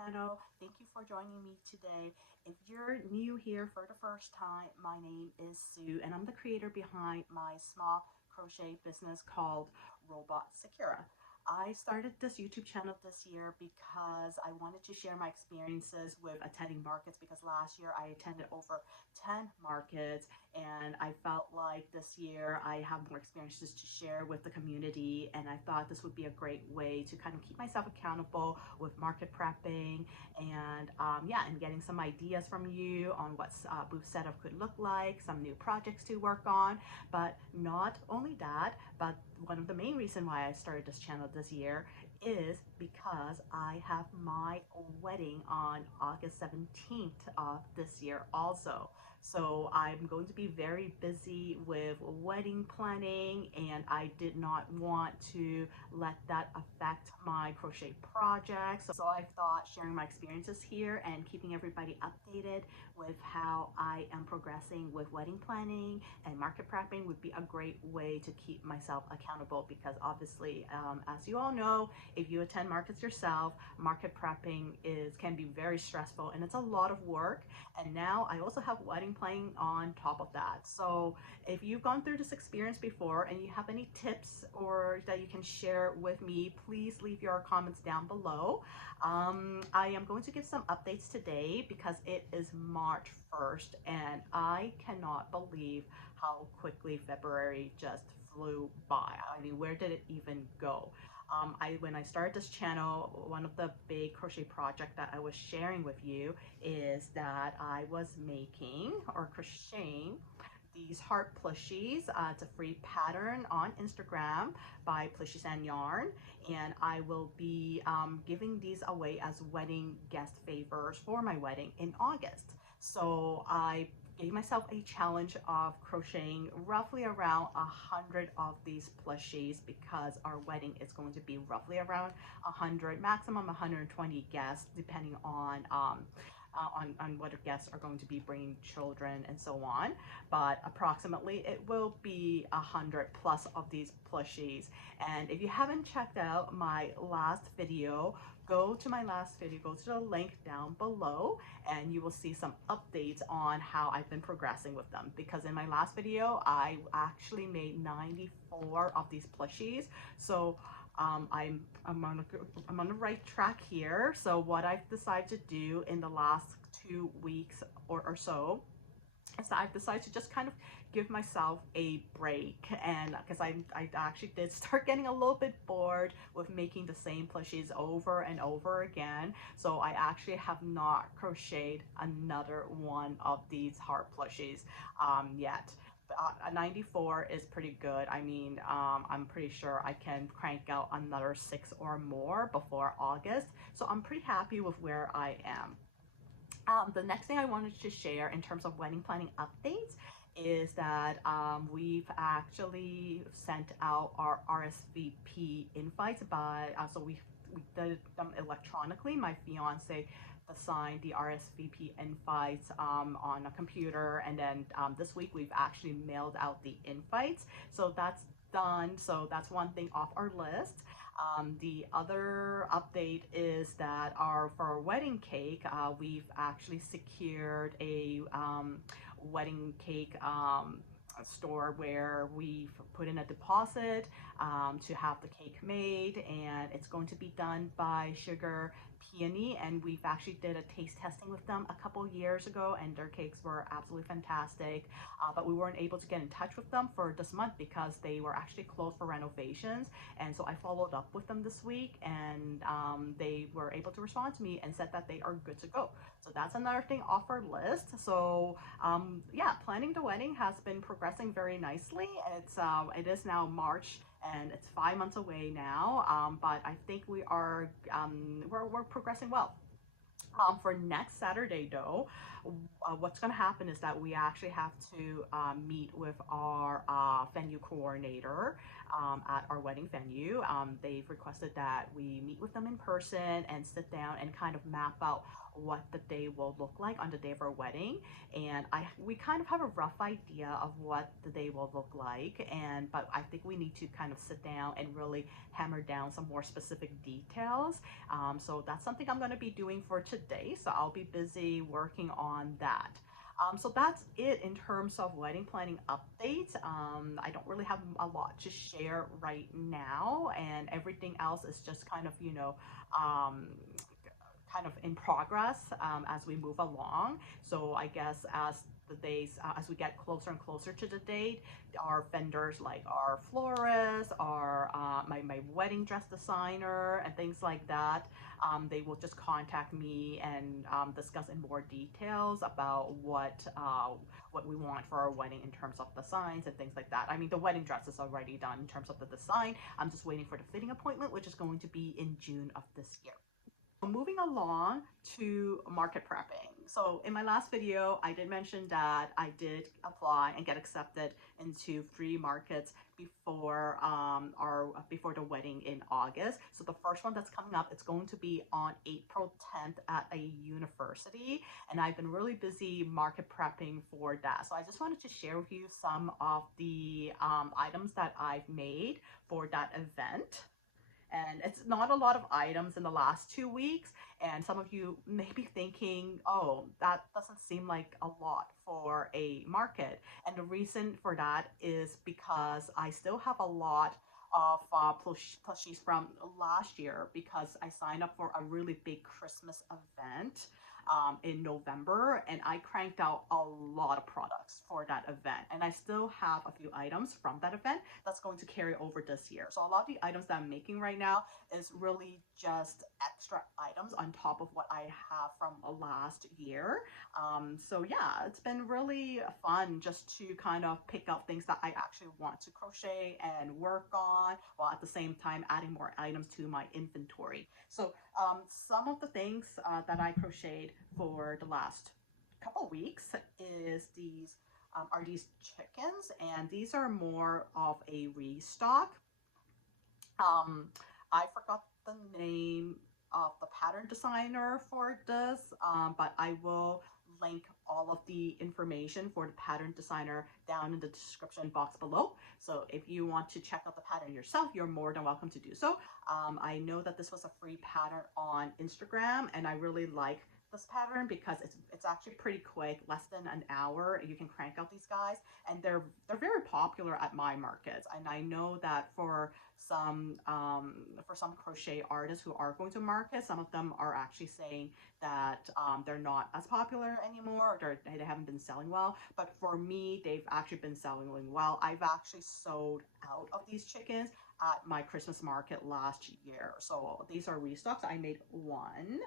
channel. Thank you for joining me today. If you're new here for the first time, my name is Sue and I'm the creator behind my small crochet business called RobotSakura. I started this YouTube channel this year because I wanted to share my experiences with attending markets, because last year I attended over 10 markets and I felt like this year I have more experiences to share with the community, and I thought this would be a great way to kind of keep myself accountable with market prepping and and getting some ideas from you on what booth setup could look like, some new projects to work on. But not only that, but one of the main reasons why I started this channel this year is because I have my wedding on August 17th of this year also. So I'm going to be very busy with wedding planning, and I did not want to let that affect my crochet projects. So I thought sharing my experiences here and keeping everybody updated with how I am progressing with wedding planning and market prepping would be a great way to keep myself accountable, because obviously, as you all know, if you attend markets yourself, market prepping can be very stressful and it's a lot of work. And now I also have wedding planning on top of that. So if you've gone through this experience before and you have any tips or that you can share with me, please leave your comments down below. I am going to give some updates today because it is March 1st and I cannot believe how quickly February just flew by. I mean, where did it even go? When I started this channel, one of the big crochet project that I was sharing with you is that I was making or crocheting these heart plushies. It's a free pattern on Instagram by Plushies and Yarn, and I will be giving these away as wedding guest favors for my wedding in August. So I gave myself a challenge of crocheting roughly around 100 of these plushies, because our wedding is going to be roughly around 100, maximum 120 guests, depending on what guests are going to be bringing children and so on. But approximately it will be 100 plus of these plushies. And if you haven't checked out my last video, go to my last video, go to the link down below, and you will see some updates on how I've been progressing with them. Because in my last video, I actually made 94 of these plushies. So I'm on the right track here. So what I've decided to do in the last 2 weeks or so, so I've decided to just kind of give myself a break, and because I actually did start getting a little bit bored with making the same plushies over and over again. So I actually have not crocheted another one of these heart plushies yet. 94 is pretty good. I mean, I'm pretty sure I can crank out another 6 or more before August. So I'm pretty happy with where I am. The next thing I wanted to share in terms of wedding planning updates is that we've actually sent out our RSVP invites so we did them electronically. My fiance assigned the RSVP invites on a computer, and then this week we've actually mailed out the invites. So that's done. So that's one thing off our list. The other update is that for our wedding cake, we've actually secured a wedding cake store where we've put in a deposit to have the cake made, and it's going to be done by Sugar Peony, and we've actually did a taste testing with them a couple years ago, and their cakes were absolutely fantastic. But we weren't able to get in touch with them for this month because they were actually closed for renovations. And so I followed up with them this week, and they were able to respond to me and said that they are good to go. So that's another thing off our list. So yeah, planning the wedding has been progressing very nicely. It is now March and it's 5 months away now, but I think we are we're progressing well. For next Saturday though, what's going to happen is that we actually have to meet with our venue coordinator at our wedding venue. They've requested that we meet with them in person and sit down and kind of map out what the day will look like on the day of our wedding. And we kind of have a rough idea of what the day will look like, but I think we need to kind of sit down and really hammer down some more specific details. So that's something I'm going to be doing for today, so I'll be busy working on that. So that's it in terms of wedding planning updates. I don't really have a lot to share right now, and everything else is just kind of, kind of in progress as we move along. So I guess as the days, as we get closer and closer to the date, our vendors like our florist, our my wedding dress designer, and things like that, they will just contact me and discuss in more details about what we want for our wedding in terms of designs and things like that. I mean, the wedding dress is already done in terms of the design. I'm just waiting for the fitting appointment, which is going to be in June of this year. Moving along to market prepping. So in my last video, I did mention that I did apply and get accepted into 3 markets before before the wedding in August. So the first one that's coming up, it's going to be on April 10th at a university, and I've been really busy market prepping for that. So I just wanted to share with you some of the items that I've made for that event. And it's not a lot of items in the last 2 weeks. And some of you may be thinking, oh, that doesn't seem like a lot for a market. And the reason for that is because I still have a lot of plushies from last year, because I signed up for a really big Christmas event in November, and I cranked out a lot of products for that event, and I still have a few items from that event that's going to carry over this year. So a lot of the items that I'm making right now is really just extra items on top of what I have from last year. So yeah, it's been really fun just to kind of pick out things that I actually want to crochet and work on, while at the same time adding more items to my inventory. So some of the things that I crocheted for the last couple weeks is these chickens, and these are more of a restock. I forgot the name of the pattern designer for this, but I will link all of the information for the pattern designer down in the description box below. So if you want to check out the pattern yourself, you're more than welcome to do so. I know that this was a free pattern on Instagram, and I really like this pattern because it's actually pretty quick, less than an hour. You can crank out these guys, and they're very popular at my markets. And I know that for some crochet artists who are going to market, some of them are actually saying that they're not as popular anymore, or they haven't been selling well. But for me, they've actually been selling well. I've actually sold out of these chickens at my Christmas market last year. So these are restocks. I made one.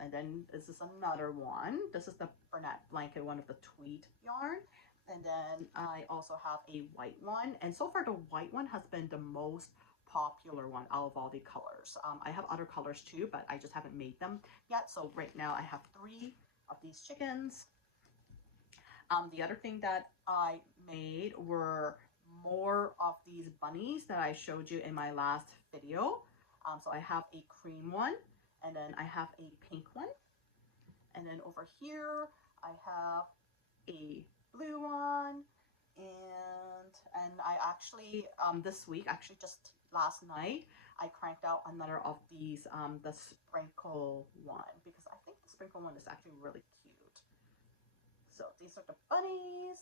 And then this is another one. This is the Bernat blanket one of the tweed yarn. And then I also have a white one. And so far the white one has been the most popular one out of all the colors. I have other colors too, but I just haven't made them yet. So right now I have 3 of these chickens. The other thing that I made were more of these bunnies that I showed you in my last video. So I have a cream one, and then I have a pink one, and then over here I have a blue one, and I actually this week, actually just last night, I cranked out another of these, the sprinkle one, because I think the sprinkle one is actually really cute. So these are the bunnies.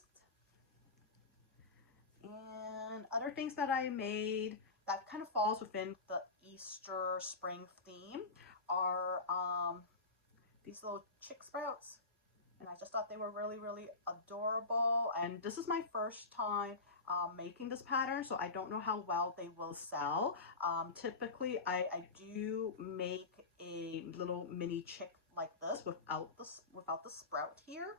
And other things that I made that kind of falls within the Easter spring theme are these little chick sprouts. And I just thought they were really, really adorable. And this is my first time making this pattern, so I don't know how well they will sell. Typically, I do make a little mini chick like this without the sprout here.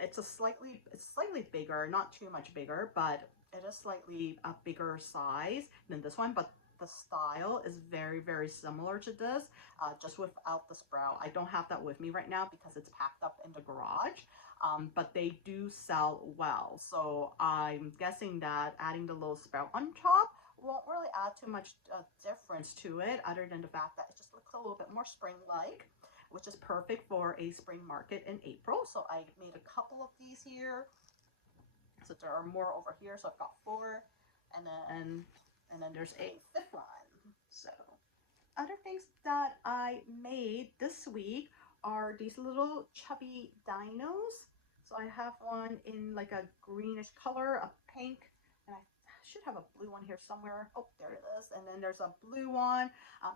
It's slightly bigger, not too much bigger, but it is slightly a bigger size than this one. But the style is very, very similar to this, just without the sprout. I don't have that with me right now because it's packed up in the garage. but they do sell well. So I'm guessing that adding the little sprout on top won't really add too much difference to it, other than the fact that it just looks a little bit more spring-like, which is perfect for a spring market in April. So I made a couple of these here. So there are more over here. So I've got 4, and then there's a 5th one. So other things that I made this week are these little chubby dinos. So I have one in like a greenish color, a pink, and I should have a blue one here somewhere. Oh, there it is. And then there's a blue one.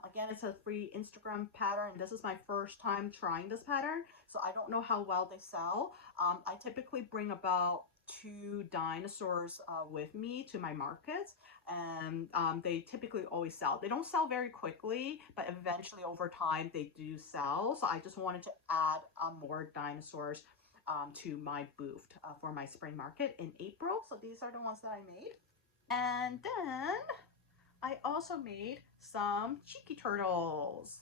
Again, it's a free Instagram pattern. This is my first time trying this pattern, so I don't know how well they sell. I typically bring about 2 dinosaurs with me to my markets, and they typically always sell. They don't sell very quickly, but eventually over time they do sell. So I just wanted to add more dinosaurs to my booth for my spring market in April. So these are the ones that I made. And then I also made some cheeky turtles.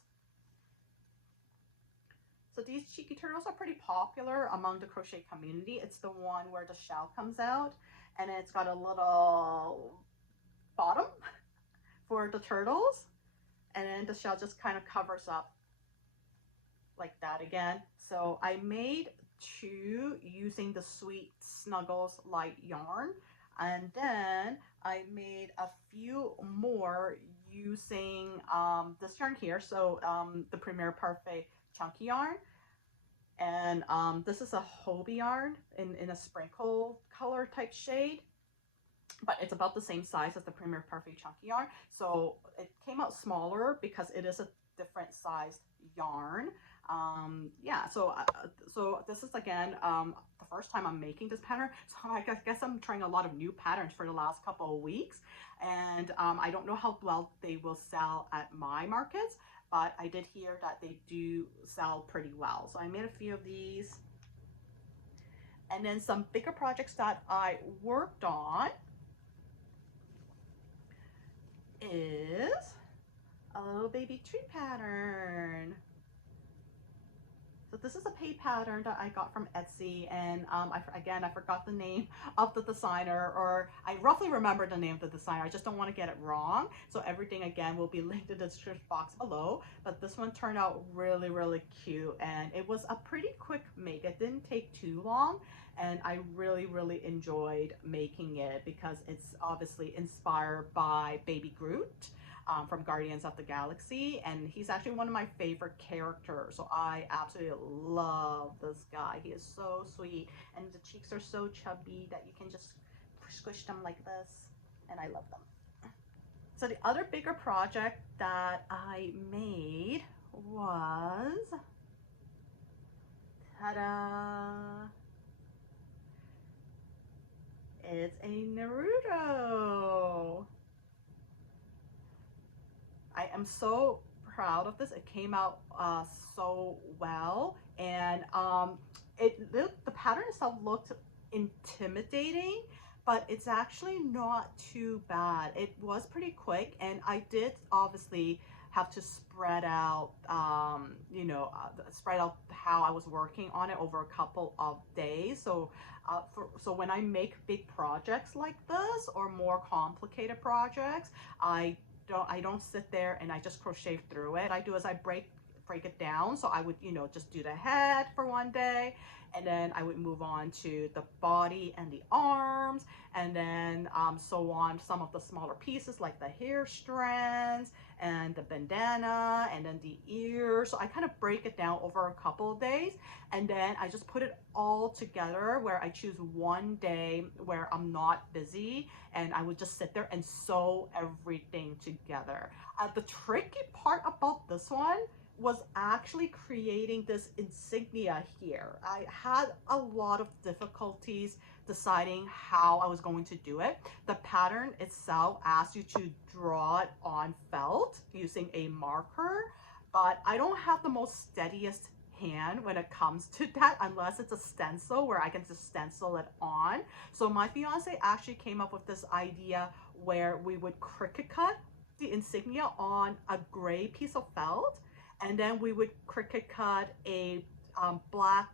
So these cheeky turtles are pretty popular among the crochet community. It's the one where the shell comes out and it's got a little bottom for the turtles, and then the shell just kind of covers up like that again. So I made 2 using the Sweet Snuggles light yarn, and then I made a few more using this yarn here. So the Premier Parfait chunky yarn, and this is a Hobie yarn in a sprinkle color type shade, but it's about the same size as the Premier Parfait chunky yarn. So it came out smaller because it is a different sized yarn. Yeah, so this is again the first time I'm making this pattern, so I guess I'm trying a lot of new patterns for the last couple of weeks, and I don't know how well they will sell at my markets, but I did hear that they do sell pretty well. So I made a few of these. And then some bigger projects that I worked on is a little baby tree pattern. So this is a paid pattern that I got from Etsy, and I forgot the name of the designer, or I roughly remember the name of the designer. I just don't want to get it wrong. So everything again will be linked in the description box below. But this one turned out really, really cute, and it was a pretty quick make. It didn't take too long, and I really, really enjoyed making it because it's obviously inspired by Baby Groot. From Guardians of the Galaxy, and he's actually one of my favorite characters. So I absolutely love this guy. He is so sweet, and the cheeks are so chubby that you can just squish them like this, and I love them. So the other bigger project that I made was, ta-da! It's a Naruto. I am so proud of this. It came out so well, and the pattern itself looked intimidating, but it's actually not too bad. It was pretty quick, and I did obviously have to spread out, spread out how I was working on it over a couple of days. So when I make big projects like this or more complicated projects, I don't sit there and I just crochet through it. What I do is I break it down. So I would, just do the head for one day, and then I would move on to the body and the arms, and then so on some of the smaller pieces like the hair strands and the bandana and then the ears. So I kind of break it down over a couple of days, and then I just put it all together where I choose one day where I'm not busy, and I would just sit there and sew everything together. The tricky part about this one was actually creating this insignia here. I had a lot of difficulties deciding how I was going to do it. The pattern itself asks you to draw it on felt using a marker, but I don't have the most steadiest hand when it comes to that unless it's a stencil where I can just stencil it on. So my fiance actually came up with this idea where we would Cricut cut the insignia on a gray piece of felt, and then we would Cricut cut a black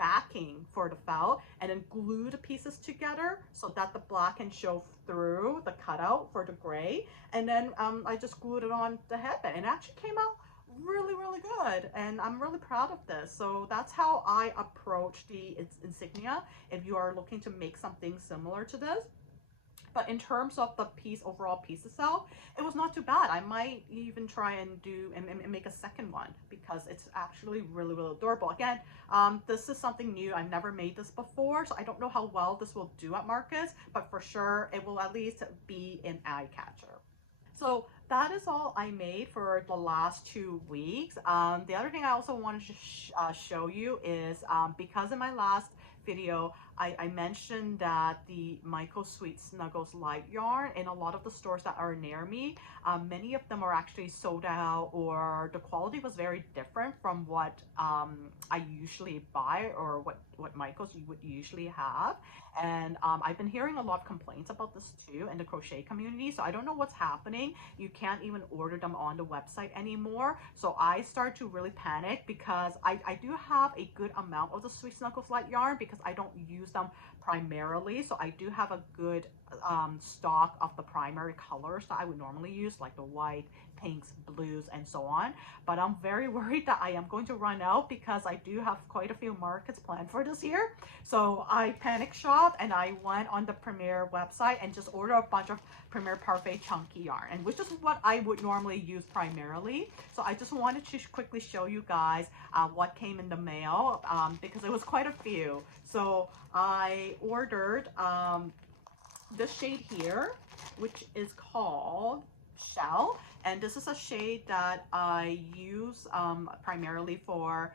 backing for the felt and then glue the pieces together so that the black can show through the cutout for the gray. And then I just glued it on the headband and it actually came out really, really good, and I'm really proud of this. So that's how I approach the insignia if you are looking to make something similar to this. But in terms of the overall piece itself, it was not too bad. I might even try and do and make a second one because it's actually really, really adorable. Again, this is something new. I've never made this before, so I don't know how well this will do at markets, but for sure it will at least be an eye catcher. So that is all I made for the last 2 weeks. The other thing I also wanted to show you is because in my last video I mentioned that the Michael Sweet Snuggles light yarn in a lot of the stores that are near me, many of them are actually sold out, or the quality was very different from what I usually buy or what Michael's you would usually have. And I've been hearing a lot of complaints about this too in the crochet community, so I don't know what's happening. You can't even order them on the website anymore. So I start to really panic because I do have a good amount of the Sweet Snuggles light yarn because I don't use them primarily. So I do have a good stock of the primary colors that I would normally use, like the white, pinks, blues, and so on. But I'm very worried that I am going to run out because I do have quite a few markets planned for this year. So I panic shop and I went on the Premier website and just ordered a bunch of Premier Parfait chunky yarn, and which is what I would normally use primarily. So I just wanted to quickly show you guys what came in the mail because it was quite a few. So I ordered this shade here, which is called Shell, and this is a shade that I use primarily for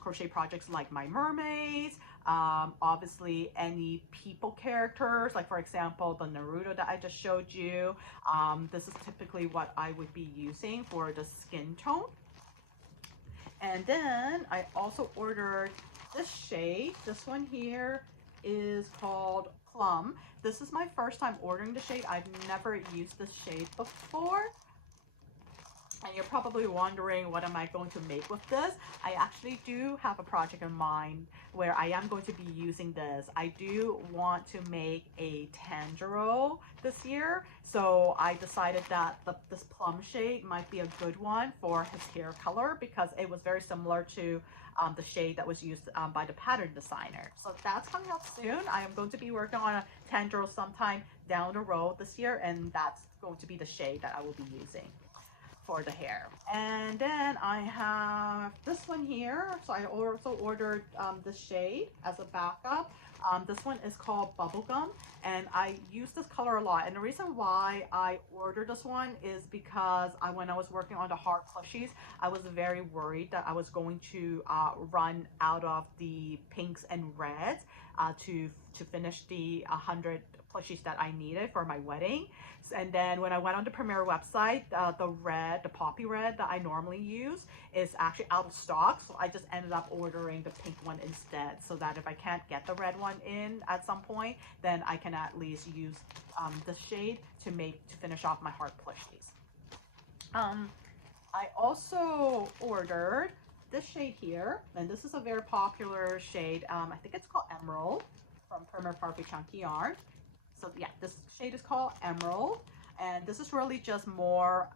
crochet projects like my mermaids, obviously any people characters, like for example the Naruto that I just showed you. This is typically what I would be using for the skin tone. And then I also ordered this shade. This one here is called Plum. This is my first time ordering the shade. I've never used this shade before. And you're probably wondering, what am I going to make with this? I actually do have a project in mind where I am going to be using this. I do want to make a Tanjiro this year. So I decided that this plum shade might be a good one for his hair color because it was very similar to the shade that was used by the pattern designer. So that's coming up soon. I am going to be working on a Tanjiro sometime down the road this year, and that's going to be the shade that I will be using for the hair. And then I have this one here. So I also ordered this shade as a backup. This one is called Bubblegum, and I use this color a lot. And the reason why I ordered this one is because when I was working on the heart plushies, I was very worried that I was going to run out of the pinks and reds to finish the 100 plushies that I needed for my wedding. And then when I went on the Premier website, the poppy red that I normally use is actually out of stock. So I just ended up ordering the pink one instead, so that if I can't get the red one in at some point, then I can at least use this shade to finish off my heart plushies. I also ordered this shade here, and this is a very popular shade. I think it's called Emerald from Premier Parfait Chunky Yarn. So yeah, this shade is called Emerald, and this is really just more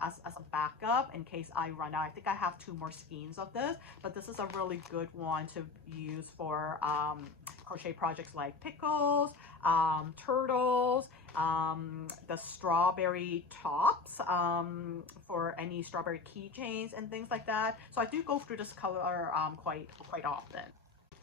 as a backup in case I run out. I think I have 2 more skeins of this, but this is a really good one to use for crochet projects like pickles, turtles, the strawberry tops, for any strawberry keychains and things like that. So I do go through this color quite often.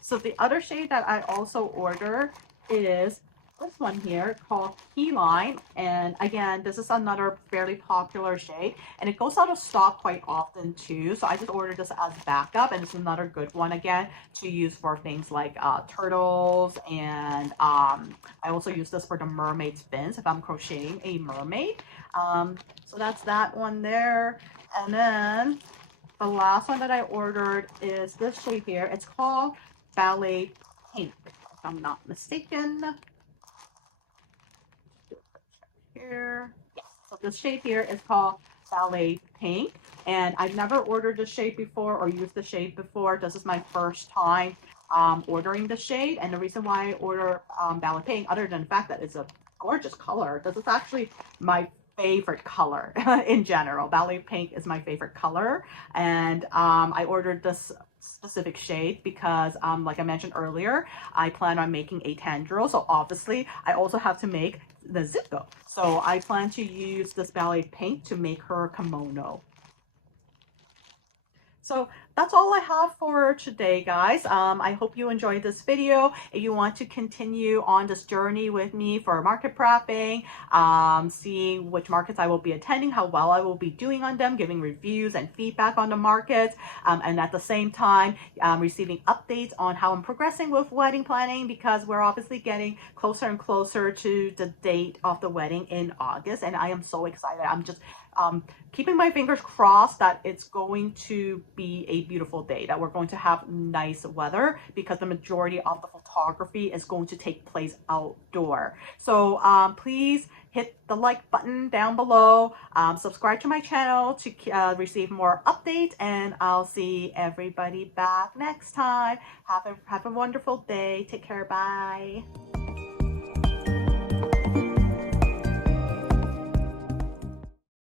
So the other shade that I also ordered is this one here called Key Lime, and again, this is another fairly popular shade, and it goes out of stock quite often too. So I just ordered this as backup, and it's another good one again to use for things like turtles, and I also use this for the mermaid spins if I'm crocheting a mermaid. So that's that one there. And then the last one that I ordered is this shade here. It's called Ballet Pink, if I'm not mistaken. Here. Yes. So this shade here is called Ballet Pink, and I've never ordered this shade before or used the shade before. This is my first time ordering the shade. And the reason why I order Ballet Pink, other than the fact that it's a gorgeous color, this is actually my favorite color in general. Ballet Pink is my favorite color. And I ordered this specific shade because like I mentioned earlier, I plan on making a tendril, so obviously I also have to make the zippo. So I plan to use this Ballet Pink to make her kimono. So that's all I have for today, guys. I hope you enjoyed this video. If you want to continue on this journey with me for market prepping, seeing which markets I will be attending, how well I will be doing on them, giving reviews and feedback on the markets, and at the same time, receiving updates on how I'm progressing with wedding planning, because we're obviously getting closer and closer to the date of the wedding in August, and I am so excited. I'm just keeping my fingers crossed that it's going to be a beautiful day, that we're going to have nice weather, because the majority of the photography is going to take place outdoor. So please hit the like button down below, subscribe to my channel to receive more updates, and I'll see everybody back next time. Have a wonderful day. Take care. Bye.